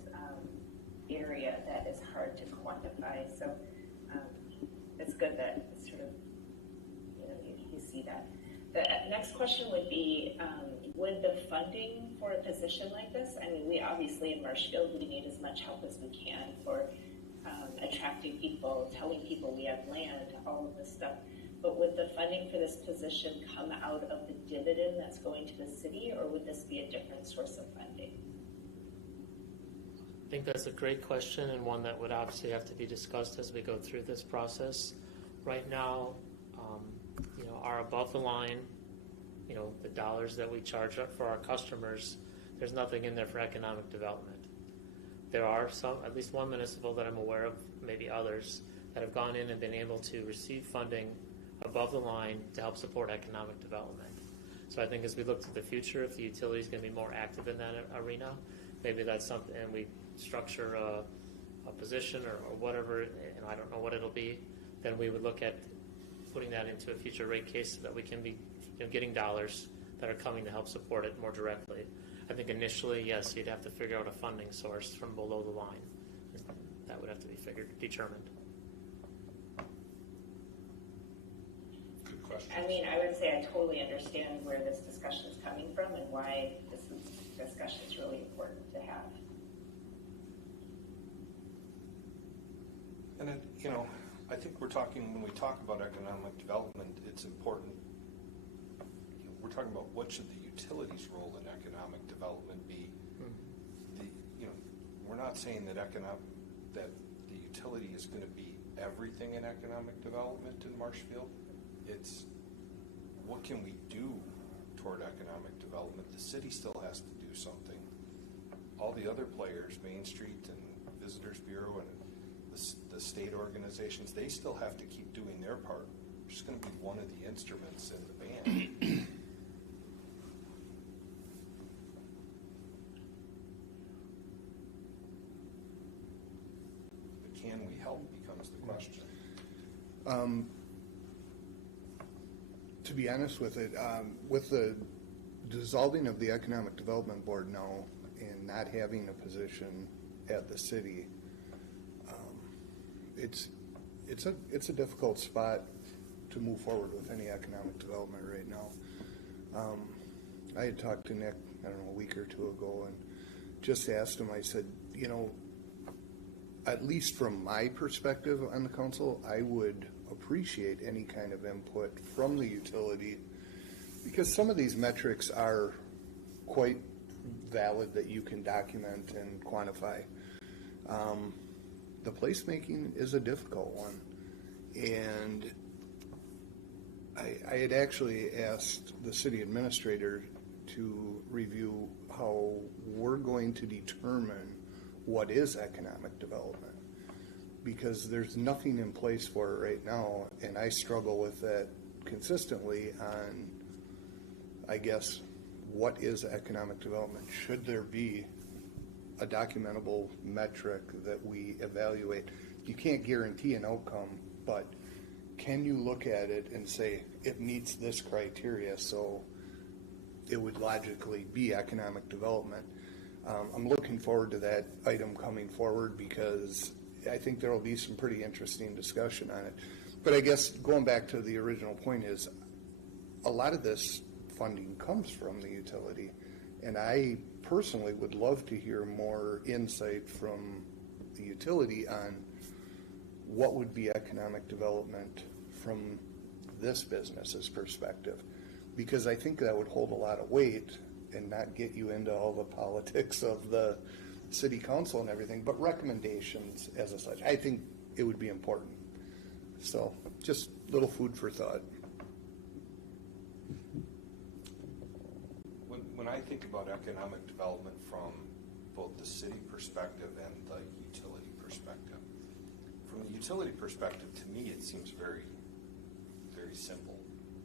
area that is hard to quantify. So it's good that it's sort of, you see that. The next question would be, would the funding for a position like this, we obviously in Marshfield, we need as much help as we can for attracting people, telling people we have land, all of this stuff. But would the funding for this position come out of the dividend that's going to the city, or would this be a different source of funding? I think that's a great question and one that would obviously have to be discussed as we go through this process. Right now, our above the line, the dollars that we charge up for our customers, there's nothing in there for economic development. There are some, at least one municipal that I'm aware of, maybe others, that have gone in and been able to receive funding above the line to help support economic development. So I think as we look to the future, if the utility is going to be more active in that arena, maybe that's something, and we structure a position or whatever, and I don't know what it'll be, then we would look at putting that into a future rate case so that we can be getting dollars that are coming to help support it more directly. I think initially, yes, you'd have to figure out a funding source from below the line. That would have to be determined. Good question. I mean, I would say I totally understand where this discussion is coming from and why this discussion is really important to have. And I think when we talk about economic development, it's important. We're talking about what should the utilities' role in economic development be. We're not saying that that the utility is going to be everything in economic development in Marshfield. It's what can we do toward economic development. The city still has to do something. All the other players, Main Street and Visitors Bureau and the state organizations, they still have to keep doing their part. We're just going to be one of the instruments in the band. But can we help becomes the question. To be honest with it, with the dissolving of the Economic Development Board now and not having a position at the city, it's a difficult spot to move forward with any economic development right now. I had talked to Nick, I don't know, a week or two ago, and just asked him, I said, at least from my perspective on the council, I would appreciate any kind of input from the utility, because some of these metrics are quite valid that you can document and quantify. The placemaking is a difficult one, and I had actually asked the city administrator to review how we're going to determine what is economic development, because there's nothing in place for it right now, and I struggle with that consistently on, I guess, what is economic development? Should there be a documentable metric that we evaluate? You can't guarantee an outcome, but can you look at it and say it meets this criteria, so it would logically be economic development? I'm looking forward to that item coming forward, because I think there will be some pretty interesting discussion on it. But I guess going back to the original point is, a lot of this funding comes from the utility, and I personally would love to hear more insight from the utility on what would be economic development from this business's perspective, because I think that would hold a lot of weight and not get you into all the politics of the city council and everything, but recommendations as a such. I think it would be important. So just little food for thought. When I think about economic development from both the city perspective and the utility perspective, from the utility perspective, to me, it seems very, very simple.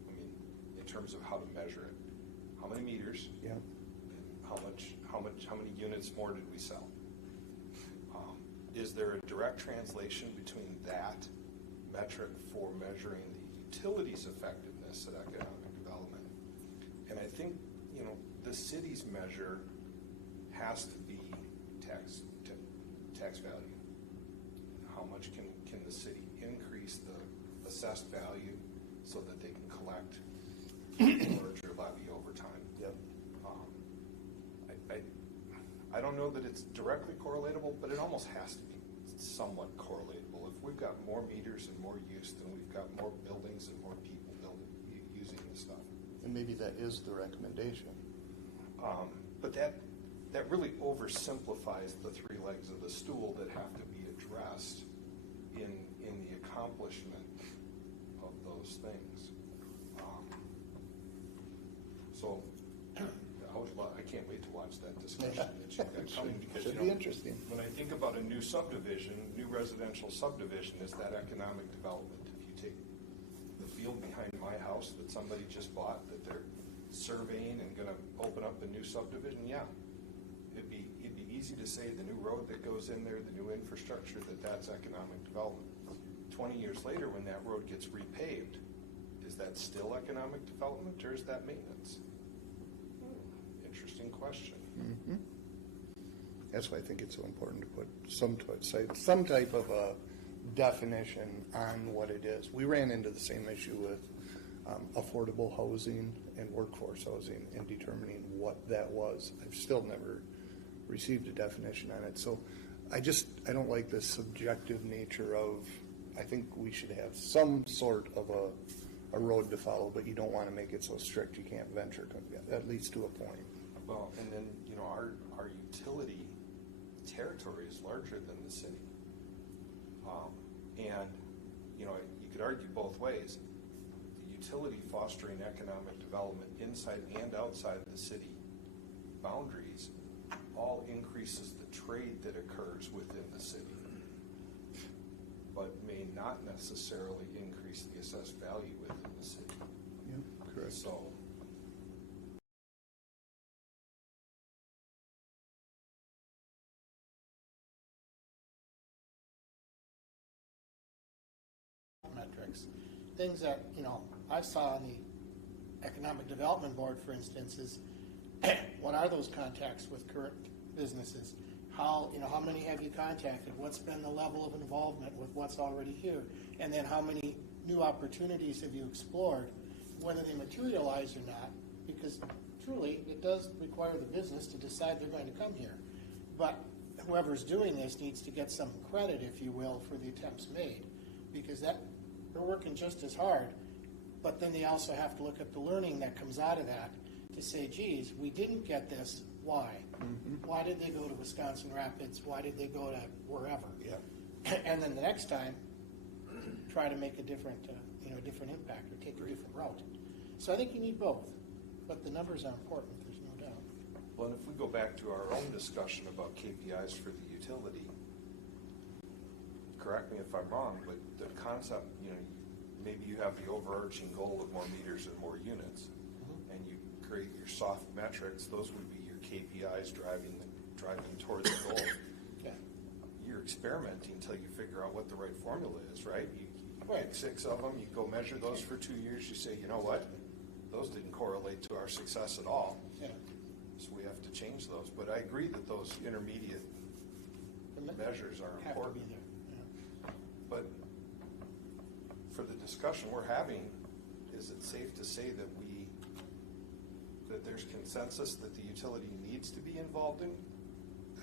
I mean, in terms of how to measure it, how many meters? Yeah. How many units more did we sell? Is there a direct translation between that metric for measuring the utility's effectiveness at economic development? And I think, the city's measure has to be tax value. How much can the city increase the assessed value so that they can collect larger levy over time? Yep. I don't know that it's directly correlatable, but it almost has to be somewhat correlatable. If we've got more meters and more use, then we've got more buildings and more people using this stuff. And maybe that is the recommendation. But that that really oversimplifies the three legs of the stool that have to be addressed in the accomplishment of those things. So I can't wait to watch that discussion that you've got coming, because Should be interesting. when I think about a new subdivision, new residential subdivision, is that economic development. If you take the field behind my house that somebody just bought, that they're surveying and gonna open up a new subdivision, yeah. It'd be easy to say the new road that goes in there, the new infrastructure, that's economic development. 20 years later, when that road gets repaved, is that still economic development, or is that maintenance? Interesting question. Mhm. That's why I think it's so important to put some type of a definition on what it is. We ran into the same issue with affordable housing and workforce housing and determining what that was. I've still never received a definition on it. So I don't like the subjective nature of, I think we should have some sort of a road to follow, but you don't want to make it so strict you can't venture, at least to a point. Well, and then, our utility territory is larger than the city. And, you could argue both ways. The utility fostering economic development inside and outside of the city boundaries all increases the trade that occurs within the city, but may not necessarily increase the assessed value within the city. Yeah, correct. So, metrics, things that, I saw on the Economic Development Board, for instance, is what are those contacts with current businesses? How many have you contacted? What's been the level of involvement with what's already here? And then how many new opportunities have you explored, whether they materialize or not? Because truly, it does require the business to decide they're going to come here. But whoever's doing this needs to get some credit, if you will, for the attempts made, because they're working just as hard, but then they also have to look at the learning that comes out of that to say, geez, we didn't get this, why? Mm-hmm. Why did they go to Wisconsin Rapids? Why did they go to wherever? Yeah. And then the next time, try to make a different impact or take a different route. So I think you need both, but the numbers are important, there's no doubt. well, and if we go back to our own discussion about KPIs for the utility, correct me if I'm wrong, but the concept, maybe you have the overarching goal of more meters and more units, and you create your soft metrics. Those would be your KPIs driving towards the goal. Okay. You're experimenting until you figure out what the right formula is, right? You Right. pick 6 of them, you go measure those for 2 years, you say, you know what? Those didn't correlate to our success at all. Yeah. So we have to change those. But I agree that those intermediate measures are Have important. to be there. Yeah. But for the discussion we're having, is it safe to say that that there's consensus that the utility needs to be involved in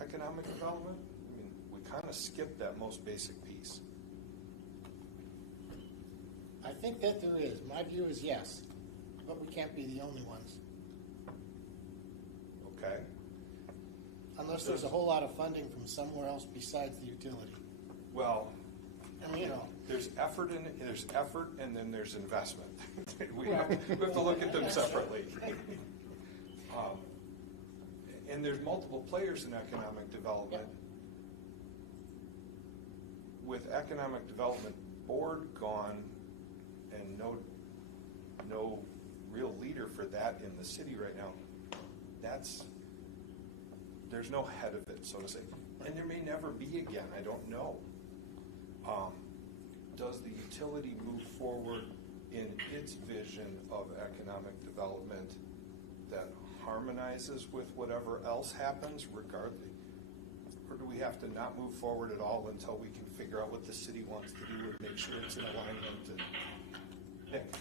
economic development? I mean, we kind of skipped that most basic piece. I think that there is. My view is yes, but we can't be the only ones. Okay? Unless there's a whole lot of funding from somewhere else besides the utility. Well, I mean, there's effort and then there's investment. we have to look at them separately. And there's multiple players in economic development. Yep. With economic development board gone and no real leader for that in the city right now, there's no head of it, so to say. And there may never be again, I don't know. Does the utility move forward in its vision of economic development that harmonizes with whatever else happens regardless? Or do we have to not move forward at all until we can figure out what the city wants to do and make sure it's in alignment? Nick?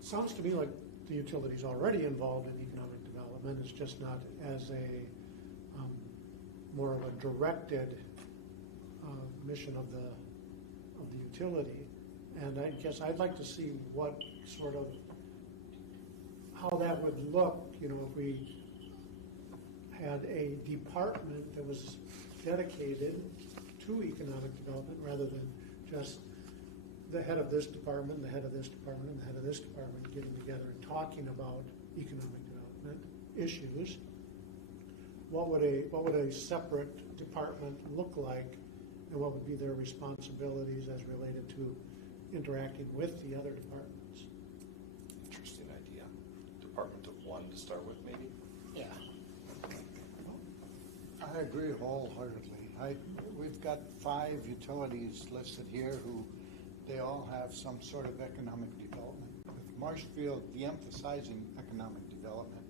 Sounds to me like the utility's already involved in economic development. It's just not as a more of a directed mission of the utility. And I guess I'd like to see what sort of how that would look, if we had a department that was dedicated to economic development rather than just the head of this department, the head of this department, and the head of this department getting together and talking about economic development issues. What would a separate department look like, and what would be their responsibilities as related to interacting with the other departments? Interesting idea. Department of one to start with, maybe? Yeah. I agree wholeheartedly. We've got 5 utilities listed here who, they all have some sort of economic development. With Marshfield de-emphasizing economic development,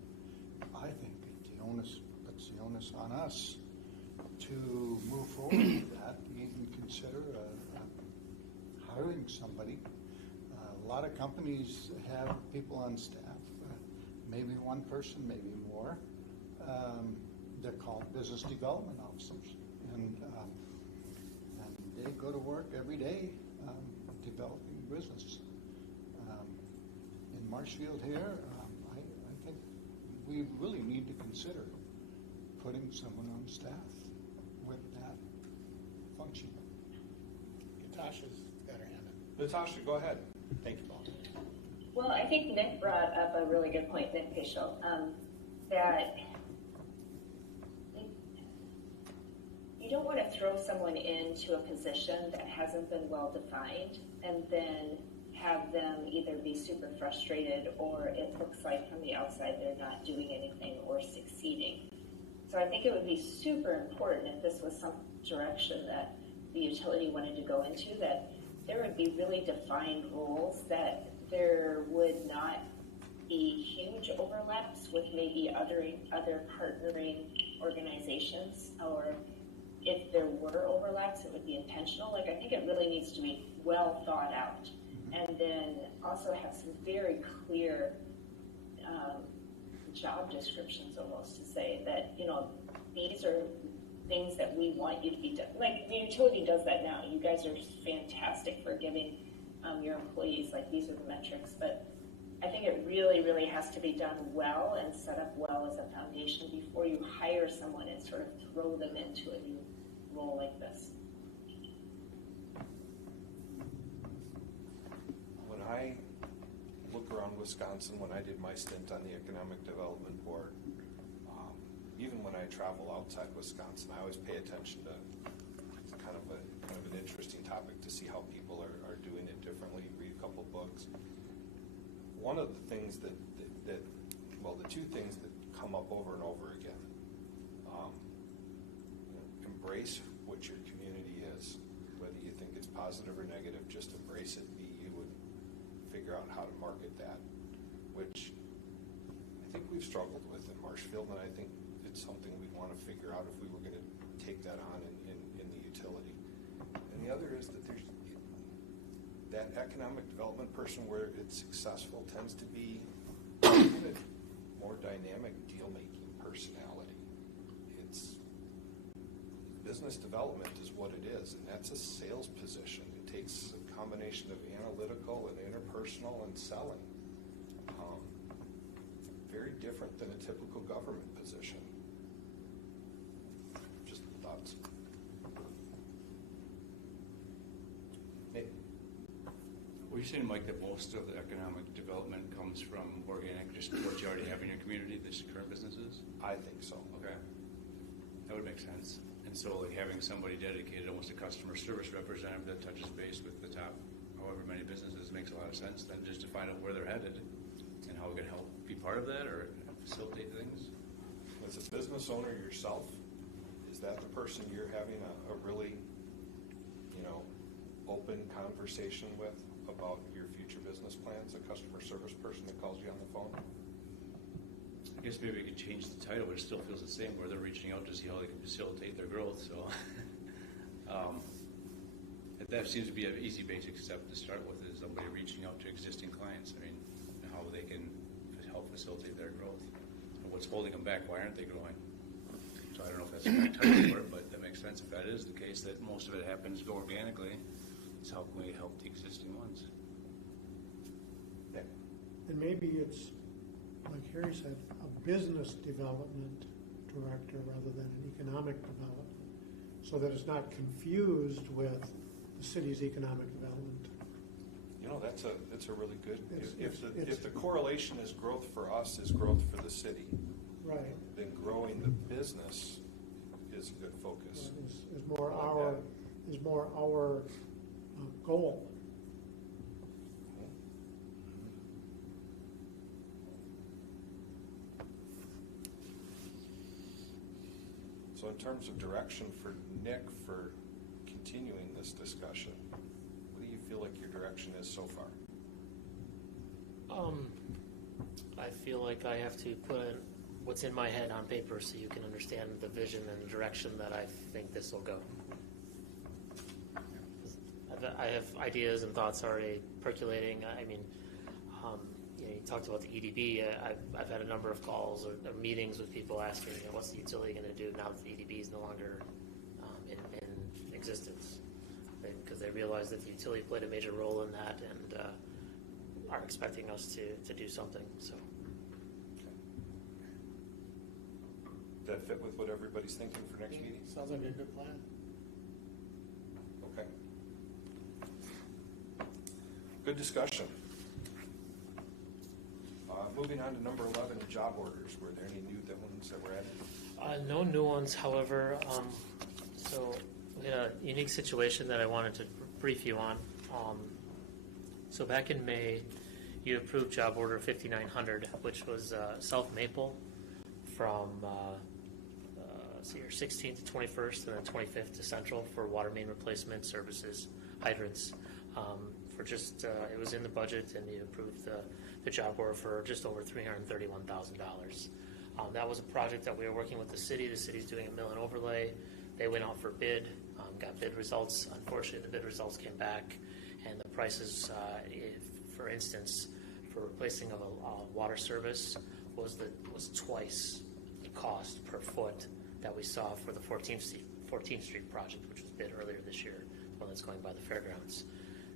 I think puts the onus on us to move forward with that, even consider hiring somebody. A lot of companies have people on staff, maybe one person, maybe more. They're called business development officers, and they go to work every day developing business. In Marshfield here, I think we really need to consider putting someone on staff with that function. Natasha's got her hand up. Natasha, go ahead. Thank you, Paul. Well, I think Nick brought up a really good point, Nick Pichel, that you don't want to throw someone into a position that hasn't been well defined and then have them either be super frustrated or it looks like from the outside they're not doing anything or succeeding. So I think it would be super important if this was some direction that the utility wanted to go into, that there would be really defined roles, that there would not be huge overlaps with maybe other partnering organizations, or if there were overlaps, it would be intentional. Like, I think it really needs to be well thought out, and then also have some very clear job descriptions, almost, to say that, you know, these are things that we want you to be done. Like, the utility does that now. You guys are fantastic for giving your employees, like, these are the metrics, but I think it really, really has to be done well and set up well as a foundation before you hire someone and sort of throw them into a new role like this. When I look around Wisconsin, when I did my stint on the Economic Development Board, even when I travel outside Wisconsin, I always pay attention to kind of an interesting topic to see how people are doing it differently, read a couple books. One of the things the two things that come up over and over again, embrace what your community is, whether you think it's positive or negative, just embrace it, be you, and figure out how to market that, which I think we've struggled with in Marshfield, and I think it's something we'd want to figure out if we were going to take that on in the utility. And the other is that there's that economic development person where it's successful tends to be a more dynamic deal-making personality. It's business development is what it is, and that's a sales position. It takes a combination of analytical and interpersonal and selling. Very different than a typical government position. Just thoughts. Nate? Were you saying, Mike, that most of the economic development comes from organic, just what you already have in your community, the current businesses? I think so. Okay. That would make sense. And so, like, having somebody dedicated, almost a customer service representative that touches base with the top however many businesses makes a lot of sense, then just to find out where they're headed and how we can help be part of that or facilitate things. As a business owner yourself, is that the person you're having a really, open conversation with about your future business plans, a customer service person that calls you on the phone? I guess maybe we could change the title, but it still feels the same, where they're reaching out to see how they can facilitate their growth. So that seems to be an easy basic step to start with, is somebody reaching out to existing clients. I mean, how they can help facilitate their growth. And what's holding them back? Why aren't they growing? So I don't know if that's the right title for it, but that makes sense if that is the case, that most of it happens to go organically. Is how can we help the existing ones? And maybe it's, like Harry said, a business development director rather than an economic development, so that it's not confused with the city's economic development. You know, that's a really good, It's- if the correlation is growth for us is growth for the city, Right. then growing the business is a good focus. Is more I like our, that. is more our goal. So in terms of direction for Nick for continuing this discussion, what do you feel like your direction is so far? I feel like I have to put in what's in my head on paper so you can understand the vision and the direction that I think this will go. I have ideas and thoughts already percolating. I mean, you talked about the EDB. I've had a number of calls or meetings with people asking, what's the utility going to do now that the EDB is no longer in existence? Because they realize that the utility played a major role in that and are expecting us to do something. So. Does that fit with what everybody's thinking for next meeting? Sounds like a good plan. Okay. Good discussion. Moving on to number 11, job orders. Were there any new ones that were added? No new ones, however. So we had a unique situation that I wanted to brief you on. So back in May, you approved job order 5900, which was South Maple from 16th to 21st and then 25th to Central for water main replacement services, hydrants. For just it was in the budget, and you approved the job order for just over $331,000. That was a project that we were working with the city. The city's doing a mill and overlay. They went out for bid, got bid results. Unfortunately, the bid results came back, and the prices, for instance, for replacing of a water service was twice the cost per foot that we saw for the 14th Street project, which was bid earlier this year, the one that's going by the fairgrounds.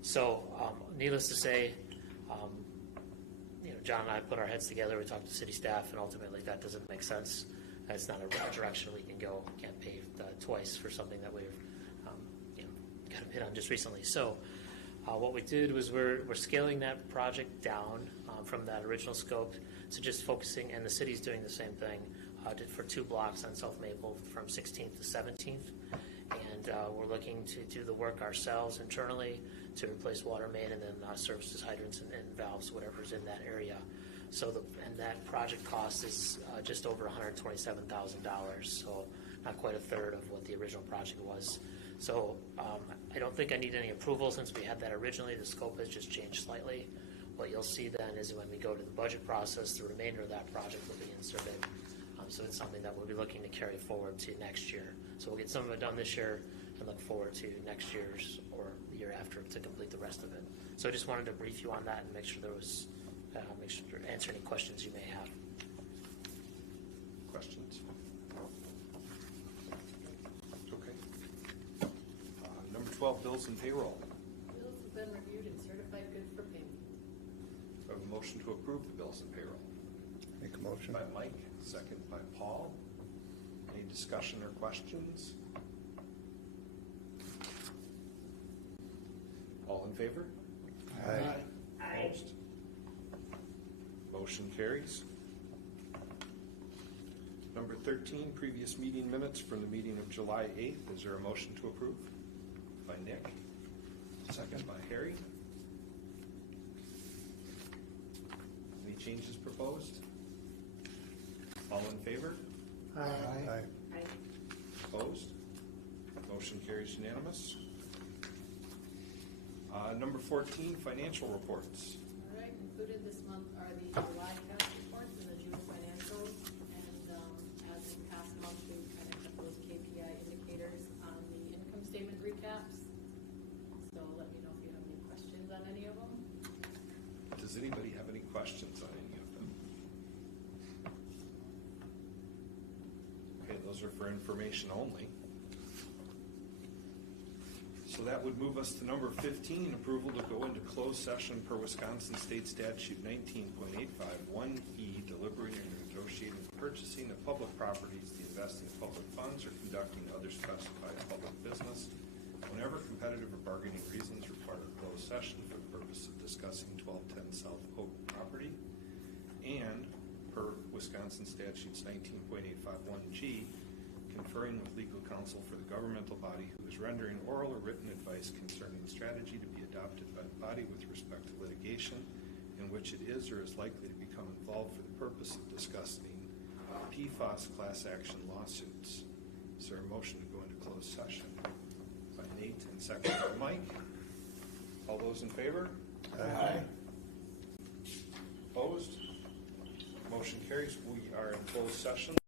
So, needless to say, John and I put our heads together. We talked to city staff, and ultimately that doesn't make sense. That's not a direction we can go. We can't pay twice for something that we've got a bid on just recently. So, what we did was we're scaling that project down from that original scope to just focusing, and the city's doing the same thing for 2 blocks on South Maple from 16th to 17th. And we're looking to do the work ourselves internally to replace water main and then services, hydrants, and valves, whatever's in that area. So that project cost is just over $127,000. So not quite a third of what the original project was. So I don't think I need any approval since we had that originally. The scope has just changed slightly. What you'll see then is when we go to the budget process, the remainder of that project will be inserted. So it's something that we'll be looking to carry forward to next year. So we'll get some of it done this year and look forward to next year's or the year after to complete the rest of it. So I just wanted to brief you on that and make sure to answer any questions you may have. Questions? Okay. Number 12, bills and payroll. Bills have been reviewed and certified good for payment. I have a motion to approve the bills and payroll. Make a motion. By Mike, second by Paul. Any discussion or questions? All in favor? Aye. Opposed? Motion carries. Number 13, previous meeting minutes from the meeting of July 8th. Is there a motion to approve? By Nick. Second by Harry. Any changes proposed? All in favor? Aye. Opposed? Motion carries unanimous. Number 14, financial reports. All right, included this month are the July cash reports and the June financials. And as in past months, we've kind of kept those KPI indicators on the income statement recaps. So let me know if you have any questions on any of them. Does anybody have any questions on any of them? Okay, those are for information only. So that would move us to number 15, approval to go into closed session per Wisconsin State Statute 19.851E, deliberating or negotiating the purchasing of public properties, the investing of public funds, or conducting other specified public business whenever competitive or bargaining reasons require a closed session for the purpose of discussing 1210 South Oak property, and per Wisconsin Statutes 19.851G, conferring with legal counsel for the governmental body who is rendering oral or written advice concerning the strategy to be adopted by the body with respect to litigation in which it is or is likely to become involved for the purpose of discussing PFAS class action lawsuits. Is there a motion to go into closed session? By Nate and second by Mike. All those in favor? Aye. Opposed? Motion carries. We are in closed session.